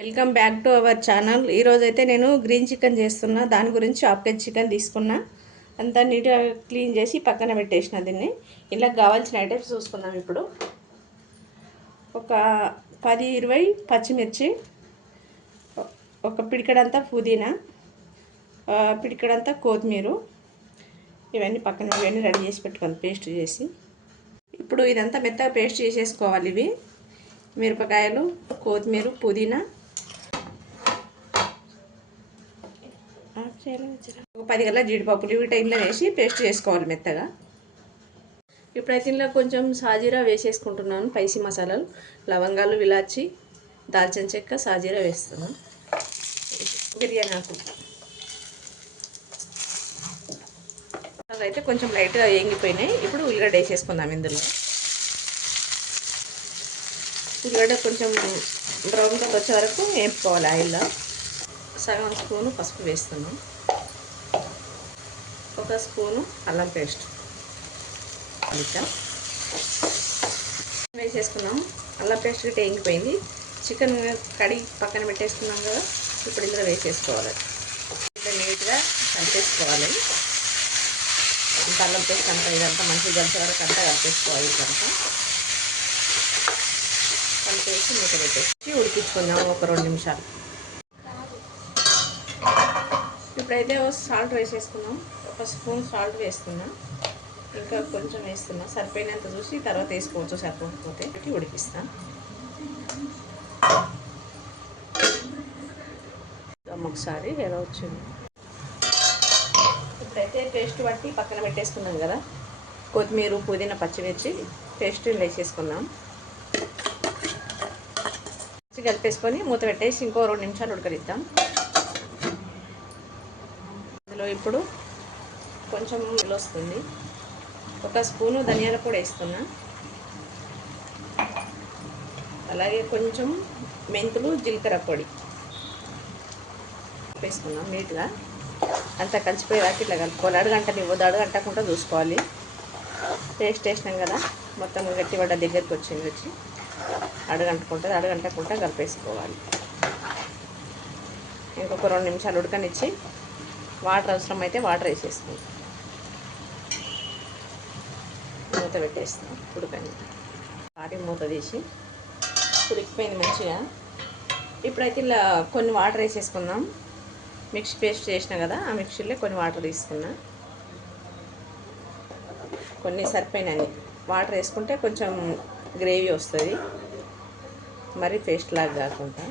Welcome back to our channel. ఈరోజైతే నేను green chicken చేస్తున్నా. దాని గురించి హాఫ్ కేజీ చికెన్ తీసుకున్నా. అంతా నీట్గా క్లీన్ చేసి పక్కన పెట్టేసిన. దీన్ని ఇలా కావాల్సిన ఐటమ్స్ చూసుకుందాం. ఇప్పుడు ఒక 10-20 పచ్చిమిర్చి, ఒక పిడికడంతా పుదీనా, పిడికడంతా కొత్తిమీర, ఇవన్నీ రెడీ చేసి పెట్టుకోండి పేస్ట్ చేసి. ఇప్పుడు ఇదంతా మెత్తగా పేస్ట్ చేసేసుకోవాలి. ఇవి మిరపకాయలు, కొత్తిమీర, పుదీనా, ఒక 10 గల్ల జీడిపప్పులు ఇవి టైంలో వేసి పేస్ట్ చేసుకోవాలి మెత్తగా. ఇప్పుడైతే ఇందులో కొంచెం సాజీరా వేసేసుకుంటున్నాను. స్పైసీ మసాలాలు, లవంగాలు, ఇలాచి, దాల్చిన చెక్క, సాజీరా వేస్తున్నాను. బిర్యానీ ఆకు అయితే కొంచెం లైట్గా వేగిపోయినాయి. ఇప్పుడు ఉల్లిగడ్డ వేసేసుకుందాం. ఇందులో ఉల్లిగడ్డ కొంచెం బ్రౌన్ కలర్ వచ్చే వరకు వేపుకోవాలి ఆయిల్లో. సగం స్పూను పసుపు వేస్తున్నాం. ఒక స్పూను అల్లం పేస్ట్ వేసేసుకున్నాం. అల్లం పేస్ట్ గిట్ట వేగిపోయింది. చికెన్ కడిగి పక్కన పెట్టేసుకున్నాం కదా, ఇప్పుడు ఇందులో వేసేసుకోవాలి. ఇట్లా నీట్గా కలిపేసుకోవాలి. ఇంత అల్లం పేస్ట్ అంతా ఇదంతా మంచిగా కలిసే వరకు అంతా కలిపేసుకోవాలి. ఇదంతా కలిపేసి మూత పెట్టేసి ఉడికించుకుందాం ఒక 2 నిమిషాలు. ఇప్పుడైతే సాల్ట్ వేసేసుకున్నాం. ఒక స్పూన్ సాల్ట్ వేస్తున్నాం. ఇంకా కొంచెం వేస్తున్నాం. సరిపోయినంత చూసి తర్వాత వేసుకోవచ్చు. సరిపోకపోతే ఉడికిస్తాం. ఒకసారి ఎలా వచ్చింది. ఇప్పుడైతే పేస్ట్ బట్టి పక్కన పెట్టేసుకున్నాం కదా, కొత్తిమీర, పుదీనా, పచ్చిమిర్చి పేస్ట్ వేసేసుకున్నాం. కలిపేసుకొని మూత పెట్టేసి ఇంకో 2 నిమిషాలు ఉడకనిద్దాం. ఇందులో ఇప్పుడు కొంచెం నీళ్ళు వస్తుంది. ఒక స్పూను ధనియాల పొడి వేస్తున్నా. అలాగే కొంచెం మెంతులు, జీలకర్ర పొడి వేసుకున్నాం. నీట్గా అంతా కలిసిపోయేదాకా ఇట్లా కలుపుకోవాలి. అడుగంటకుండా చూసుకోవాలి. పేస్ట్ వేసినాం కదా, మొత్తం గట్టిపడ్డ దగ్గరికి వచ్చి అడుగంటకుండా కలిపేసుకోవాలి. ఇంకొక 2 నిమిషాలు ఉడకనిచ్చి వాటర్ అవసరం అయితే వాటర్ వేసేసుకుంటాం. మూత పెట్టేస్తాం. ఉడకని వాటి మూత తీసి ఉడికిపోయింది మంచిగా. ఇప్పుడైతే ఇలా కొన్ని వాటర్ వేసేసుకుందాం. మిక్సీ పేస్ట్ చేసినా కదా, ఆ మిక్సీలో కొన్ని వాటర్ తీసుకున్నా. కొన్ని సరిపోయినాయి. వాటర్ వేసుకుంటే కొంచెం గ్రేవీ వస్తుంది, మరి పేస్ట్ లాగా కాకుండా.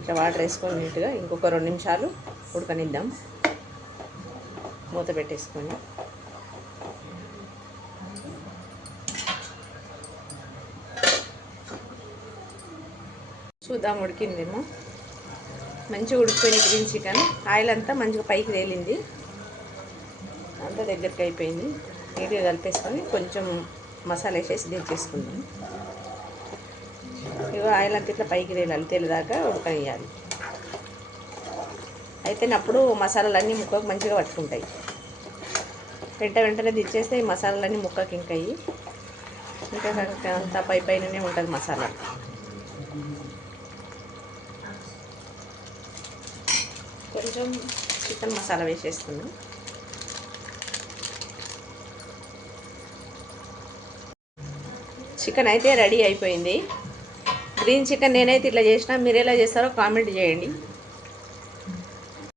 ఇట్లా వాటర్ వేసుకొని నీట్గా ఇంకొక 2 నిమిషాలు ఉడకనిద్దాం. మూత పెట్టేసుకొని చూద్దాం. ఉడికిందేమో. మంచిగా ఉడికిపోయిన గ్రీన్ చికెన్. ఆయిల్ అంతా మంచిగా పైకి తేలింది. అంతా దగ్గరికి అయిపోయింది. నీట్గా కలిపేసుకొని కొంచెం మసాలా వేసేసి దించేసుకుందాం. ఇగో ఆయిల్ అంతా ఇట్లా పైకి తేలిదాకా ఉడకనియాలి. అయితే అప్పుడు మసాలాలన్నీ ముక్కకు మంచిగా పట్టుకుంటాయి. వెంటనే దించేస్తే ఈ మసాలాలన్నీ ముక్కకి ఇంకాయి. ఇంకా అంతా పైననే ఉంటుంది మసాలా. కొంచెం చికెన్ మసాలా వేసేస్తున్నాం. చికెన్ అయితే రెడీ అయిపోయింది. గ్రీన్ చికెన్ నేనైతే ఇట్లా చేసినా, మీరు ఎలా చేస్తారో కామెంట్ చేయండి.